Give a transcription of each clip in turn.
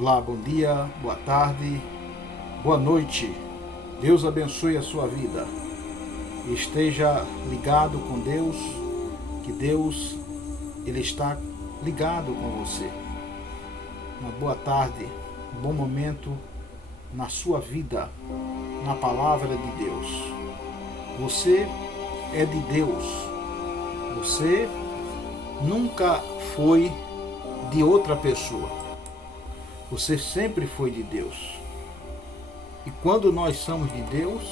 Olá, bom dia, boa tarde, boa noite. Deus abençoe a sua vida. Esteja ligado com Deus, que Deus, Ele está ligado com você. Uma boa tarde, um bom momento na sua vida, na palavra de Deus. Você é de Deus. Você nunca foi de outra pessoa. Você sempre foi de Deus. E quando nós somos de Deus,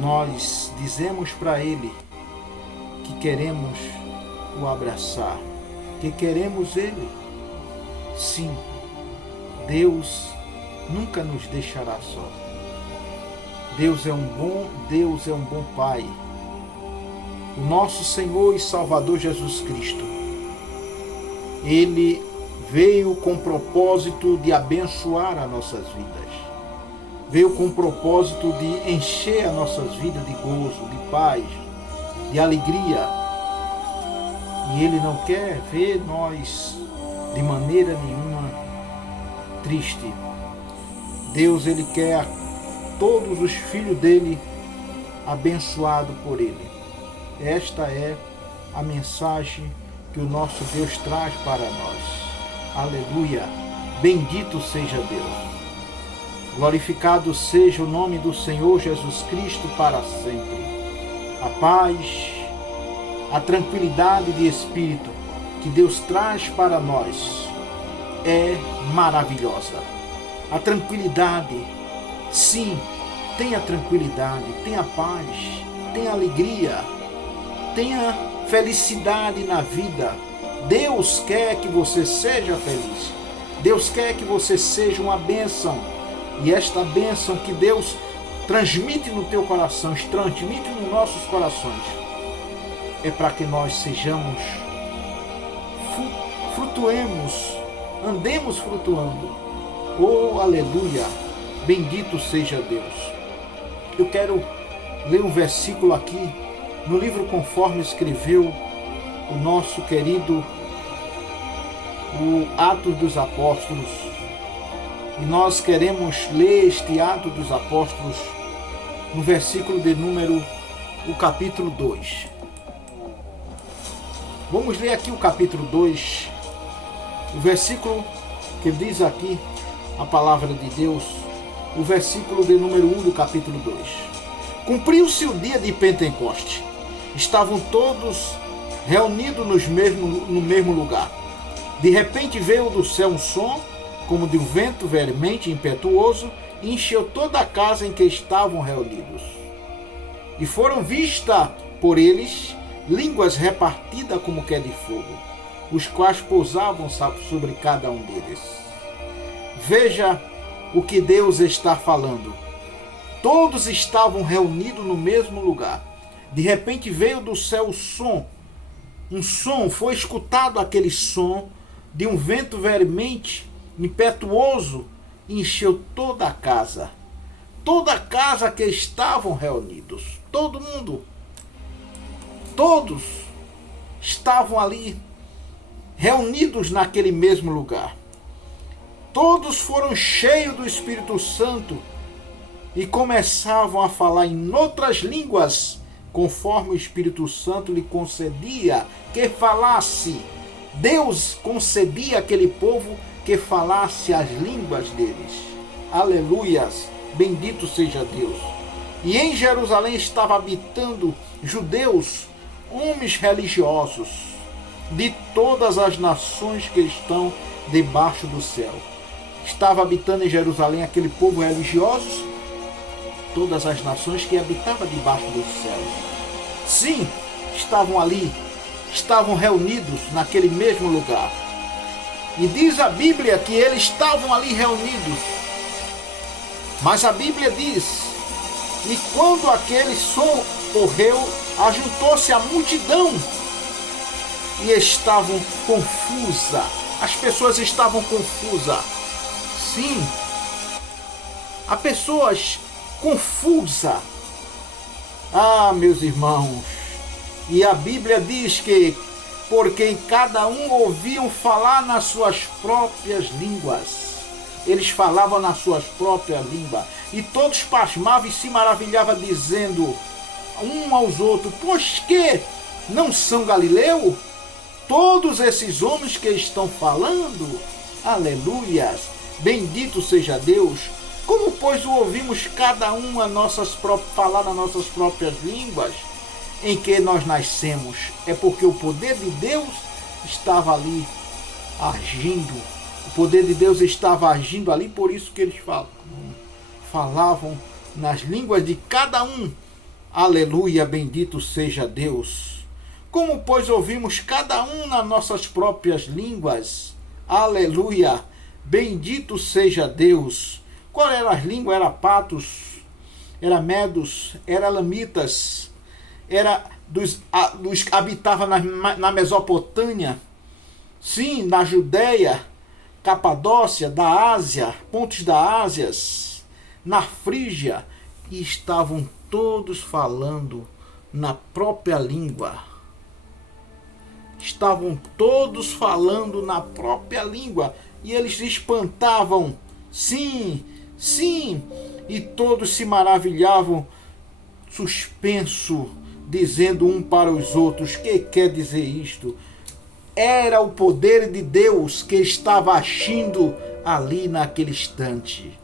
nós dizemos para Ele que queremos o abraçar, que queremos Ele. Sim, Deus nunca nos deixará só. Deus é um bom Pai. O nosso Senhor e Salvador Jesus Cristo, Ele veio com o propósito de abençoar as nossas vidas. Veio com o propósito de encher as nossas vidas de gozo, de paz, de alegria. E Ele não quer ver nós de maneira nenhuma triste. Deus, Ele quer todos os filhos dele abençoados por Ele. Esta é a mensagem que o nosso Deus traz para nós. Aleluia! Bendito seja Deus. Glorificado seja o nome do Senhor Jesus Cristo para sempre. A paz, a tranquilidade de espírito que Deus traz para nós é maravilhosa. A tranquilidade, sim, tenha tranquilidade, tenha paz, tenha alegria, tenha felicidade na vida. Deus quer que você seja feliz. Deus quer que você seja uma bênção. E esta bênção que Deus transmite no teu coração, transmite nos nossos corações, é para que nós sejamos, flutuemos, andemos flutuando. Oh, aleluia! Bendito seja Deus. Eu quero ler um versículo aqui no livro conforme escreveu o nosso querido o Atos dos Apóstolos. E nós queremos ler este Atos dos Apóstolos no versículo de número, o capítulo 2. Vamos ler aqui o capítulo 2, o versículo que diz aqui a palavra de Deus, o versículo de número 1 do capítulo 2. Cumpriu-se o dia de Pentecoste. Estavam todos reunidos no mesmo lugar. De repente veio do céu um som, como de um vento veemente impetuoso, e encheu toda a casa em que estavam reunidos. E foram vistas por eles línguas repartidas como que de fogo, os quais pousavam sobre cada um deles. Veja o que Deus está falando. Todos estavam reunidos no mesmo lugar. De repente veio do céu um som, foi escutado aquele som de um vento veemente, impetuoso, e encheu toda a casa que estavam reunidos. Todo mundo, todos estavam ali, reunidos naquele mesmo lugar. Todos foram cheios do Espírito Santo e começavam a falar em outras línguas, conforme o Espírito Santo lhe concedia que falasse. Deus concedia àquele povo que falasse as línguas deles. Aleluias! Bendito seja Deus. E em Jerusalém estava habitando judeus, homens religiosos, de todas as nações que estão debaixo do céu. Estava habitando em Jerusalém aquele povo religioso, todas as nações que habitavam debaixo dos céus. Sim, estavam ali, estavam reunidos naquele mesmo lugar. E diz a Bíblia que eles estavam ali reunidos. Mas a Bíblia diz, e quando aquele som ocorreu, ajuntou-se a multidão e estavam confusa. As pessoas estavam confusas. Sim, há pessoas confusas. Ah, meus irmãos, e a Bíblia diz que porque cada um ouviam falar nas suas próprias línguas. Eles falavam nas suas próprias línguas. E todos pasmavam e se maravilhavam, dizendo um aos outros: pois que não são galileus todos esses homens que estão falando? Aleluias! Bendito seja Deus! Como, pois, o ouvimos cada um falar nas nossas próprias línguas em que nós nascemos? É porque o poder de Deus estava ali agindo. O poder de Deus estava agindo ali, por isso que eles falavam nas línguas de cada um. Aleluia, bendito seja Deus. Como, pois, ouvimos cada um nas nossas próprias línguas? Aleluia, bendito seja Deus. Qual eram as línguas? Era patos, era medos, era lamitas, era dos que habitavam na Mesopotâmia, sim, na Judéia, Capadócia, da Ásia, pontos da Ásia, na Frígia, e estavam todos falando na própria língua. Estavam todos falando na própria língua, e eles se espantavam, sim, e todos se maravilhavam, suspenso, dizendo um para os outros: que quer dizer isto? Era o poder de Deus que estava agindo ali naquele instante.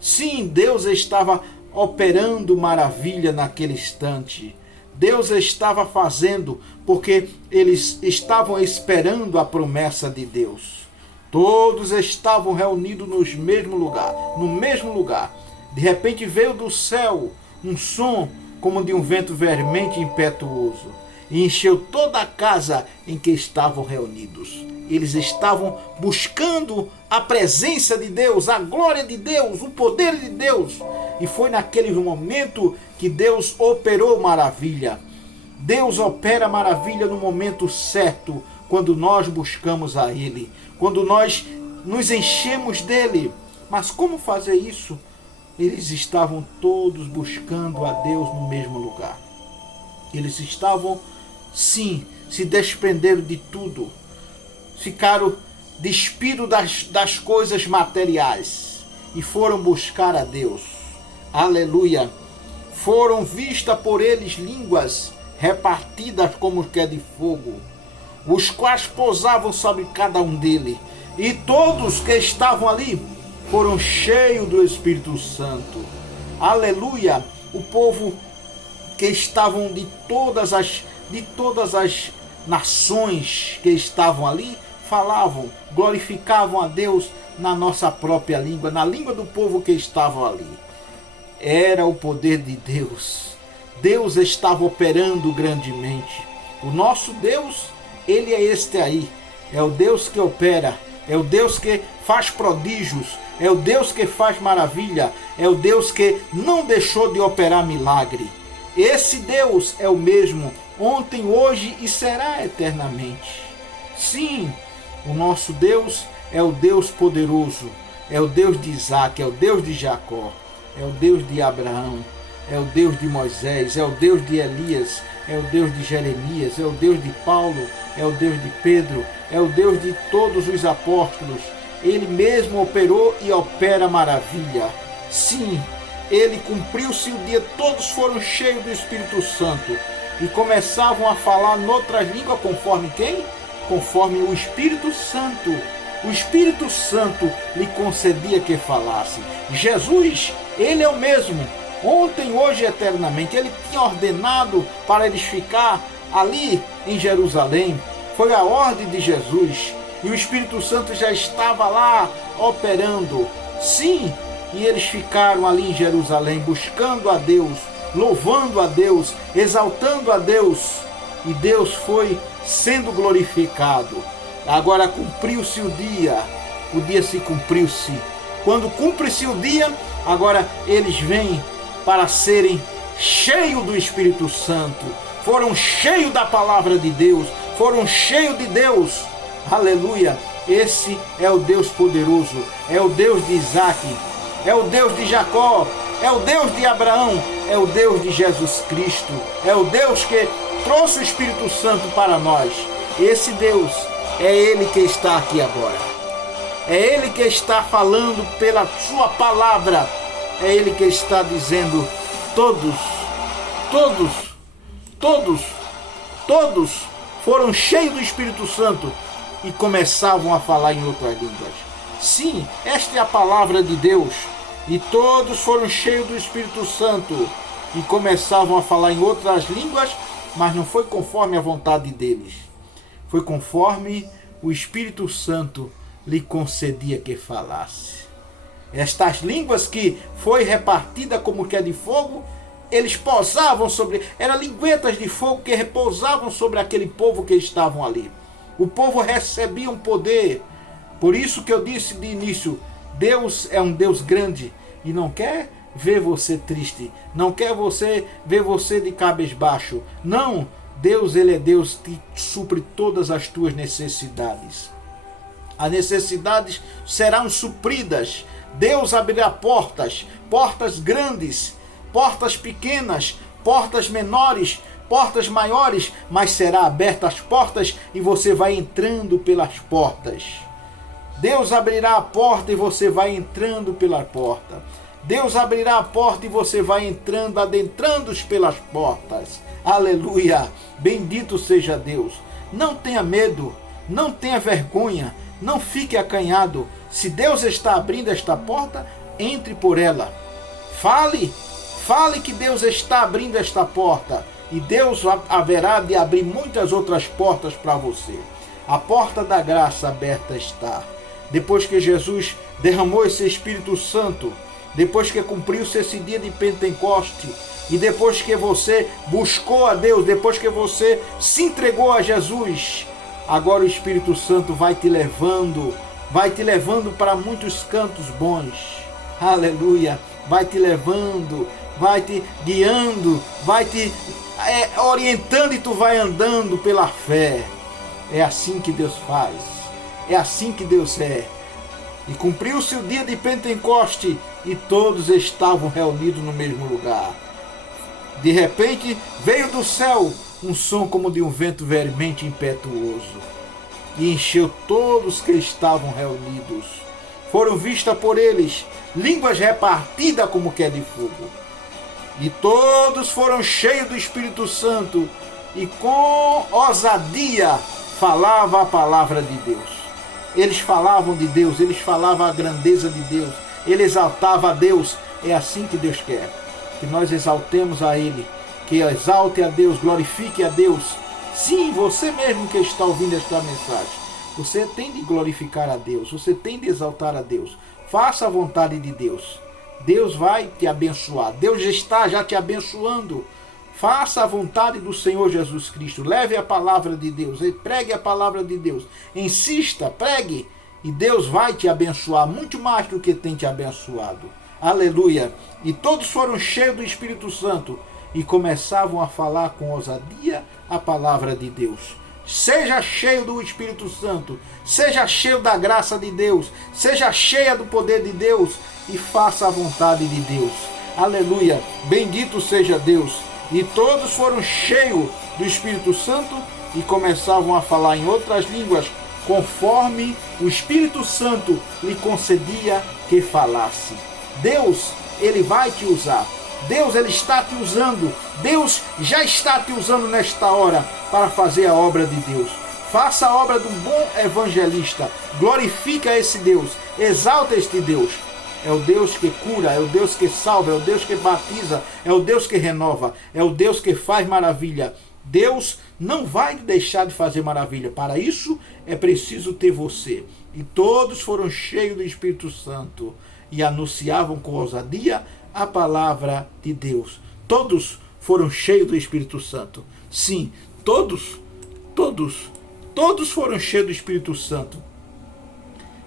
Sim, Deus estava operando maravilha naquele instante. Deus estava fazendo, porque eles estavam esperando a promessa de Deus. Todos estavam reunidos no mesmo lugar. De repente veio do céu um som como de um vento veemente e impetuoso, e encheu toda a casa em que estavam reunidos. Eles estavam buscando a presença de Deus, a glória de Deus, o poder de Deus. E foi naquele momento que Deus operou maravilha. Deus opera maravilha no momento certo, quando nós buscamos a Ele, quando nós nos enchemos dEle. Mas como fazer isso? Eles estavam todos buscando a Deus no mesmo lugar. Eles estavam, sim, se desprenderam de tudo. Ficaram despidos das coisas materiais e foram buscar a Deus. Aleluia! Foram vistas por eles línguas repartidas como que é de fogo, os quais pousavam sobre cada um deles. E todos que estavam ali foram cheios do Espírito Santo. Aleluia! O povo que estavam de todas as nações que estavam ali falavam, glorificavam a Deus na nossa própria língua, na língua do povo que estava ali. Era o poder de Deus. Deus estava operando grandemente. O nosso Deus, Ele é este aí. É o Deus que opera, é o Deus que faz prodígios, é o Deus que faz maravilha, é o Deus que não deixou de operar milagre. Esse Deus é o mesmo ontem, hoje e será eternamente. Sim, o nosso Deus é o Deus poderoso, é o Deus de Isaac, é o Deus de Jacó, é o Deus de Abraão, é o Deus de Moisés, é o Deus de Elias, é o Deus de Jeremias, é o Deus de Paulo, é o Deus de Pedro, é o Deus de todos os apóstolos. Ele mesmo operou e opera maravilha. Sim, ele cumpriu-se o dia, todos foram cheios do Espírito Santo e começavam a falar noutras línguas, conforme quem? Conforme o Espírito Santo. O Espírito Santo lhe concedia que falasse. Jesus, Ele é o mesmo, ontem, hoje e eternamente. Ele tinha ordenado para eles ficar ali em Jerusalém. Foi a ordem de Jesus. E o Espírito Santo já estava lá operando. Sim, e eles ficaram ali em Jerusalém, buscando a Deus, louvando a Deus, exaltando a Deus. E Deus foi sendo glorificado. Agora cumpriu-se o dia se cumpriu-se. Quando cumpre-se o dia, agora eles vêm para serem cheios do Espírito Santo. Foram cheios da palavra de Deus, foram cheios de Deus. Aleluia! Esse é o Deus poderoso, é o Deus de Isaac, é o Deus de Jacó, é o Deus de Abraão, é o Deus de Jesus Cristo, é o Deus que trouxe o Espírito Santo para nós. Esse Deus é Ele que está aqui agora. É Ele que está falando pela sua palavra. É Ele que está dizendo: todos foram cheios do Espírito Santo e começavam a falar em outras línguas. Sim, esta é a palavra de Deus. E todos foram cheios do Espírito Santo e começavam a falar em outras línguas, mas não foi conforme a vontade deles. Foi conforme o Espírito Santo lhe concedia que falasse. Estas línguas que foi repartida como que é de fogo, eles pousavam sobre, eram linguetas de fogo que repousavam sobre aquele povo que estavam ali. O povo recebia um poder. Por isso que eu disse de início, Deus é um Deus grande e não quer ver você triste, não quer ver você de cabisbaixo. Não, Deus, Ele é Deus que supre todas as tuas necessidades. As necessidades serão supridas. Deus abrirá portas, portas grandes, portas pequenas, portas menores, portas maiores, mas será abertas as portas e você vai entrando pelas portas. Deus abrirá a porta e você vai entrando pela porta. Deus abrirá a porta e você vai entrando, adentrando pelas portas. Aleluia! Bendito seja Deus. Não tenha medo, não tenha vergonha, não fique acanhado. Se Deus está abrindo esta porta, entre por ela. Fale que Deus está abrindo esta porta. E Deus haverá de abrir muitas outras portas para você. A porta da graça aberta está. Depois que Jesus derramou esse Espírito Santo, depois que cumpriu-se esse dia de Pentecoste, e depois que você buscou a Deus, depois que você se entregou a Jesus, agora o Espírito Santo vai te levando para muitos cantos bons. Aleluia! Vai te levando, vai te guiando, vai te orientando e tu vai andando pela fé. É assim que Deus faz. É assim que Deus é. E cumpriu-se o dia de Pentecoste e todos estavam reunidos no mesmo lugar. De repente veio do céu um som como de um vento veemente impetuoso e encheu todos que estavam reunidos. Foram vistas por eles línguas repartidas como que é de fogo. E todos foram cheios do Espírito Santo e com ousadia falava a palavra de Deus. Eles falavam de Deus, eles falavam a grandeza de Deus, ele exaltava a Deus. É assim que Deus quer, que nós exaltemos a Ele, que exalte a Deus, glorifique a Deus. Sim, você mesmo que está ouvindo esta mensagem, você tem de glorificar a Deus, você tem de exaltar a Deus. Faça a vontade de Deus. Deus vai te abençoar, Deus está já te abençoando. Faça a vontade do Senhor Jesus Cristo. Leve a palavra de Deus. Pregue a palavra de Deus. Insista, pregue. E Deus vai te abençoar muito mais do que tem te abençoado. Aleluia. E todos foram cheios do Espírito Santo e começavam a falar com ousadia a palavra de Deus. Seja cheio do Espírito Santo. Seja cheio da graça de Deus. Seja cheia do poder de Deus. E faça a vontade de Deus. Aleluia. Bendito seja Deus. E todos foram cheios do Espírito Santo e começavam a falar em outras línguas, conforme o Espírito Santo lhe concedia que falasse. Deus, Ele vai te usar. Deus, Ele está te usando. Deus já está te usando nesta hora para fazer a obra de Deus. Faça a obra de um bom evangelista. Glorifica esse Deus. Exalta este Deus. É o Deus que cura, é o Deus que salva, é o Deus que batiza, é o Deus que renova, é o Deus que faz maravilha. Deus não vai deixar de fazer maravilha. Para isso é preciso ter você. E todos foram cheios do Espírito Santo e anunciavam com ousadia a palavra de Deus. Todos foram cheios do Espírito Santo. Sim, todos foram cheios do Espírito Santo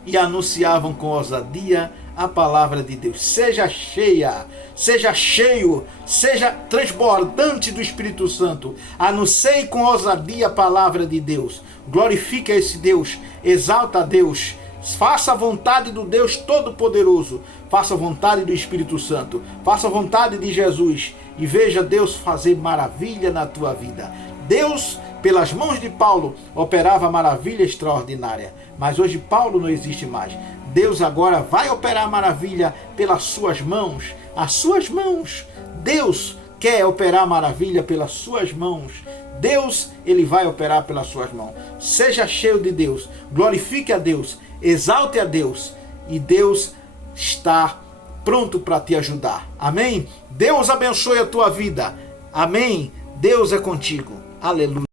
e anunciavam com ousadia a palavra de Deus. Seja cheia, seja cheio, seja transbordante do Espírito Santo. Anuncie com ousadia a palavra de Deus. Glorifique esse Deus, exalta a Deus. Faça a vontade do Deus Todo-Poderoso. Faça a vontade do Espírito Santo. Faça a vontade de Jesus. E veja Deus fazer maravilha na tua vida. Deus, pelas mãos de Paulo, operava maravilha extraordinária. Mas hoje Paulo não existe mais. Deus agora vai operar maravilha pelas suas mãos. As suas mãos. Deus quer operar maravilha pelas suas mãos. Deus, ele vai operar pelas suas mãos. Seja cheio de Deus. Glorifique a Deus. Exalte a Deus. E Deus está pronto para te ajudar. Amém? Deus abençoe a tua vida. Amém? Deus é contigo. Aleluia.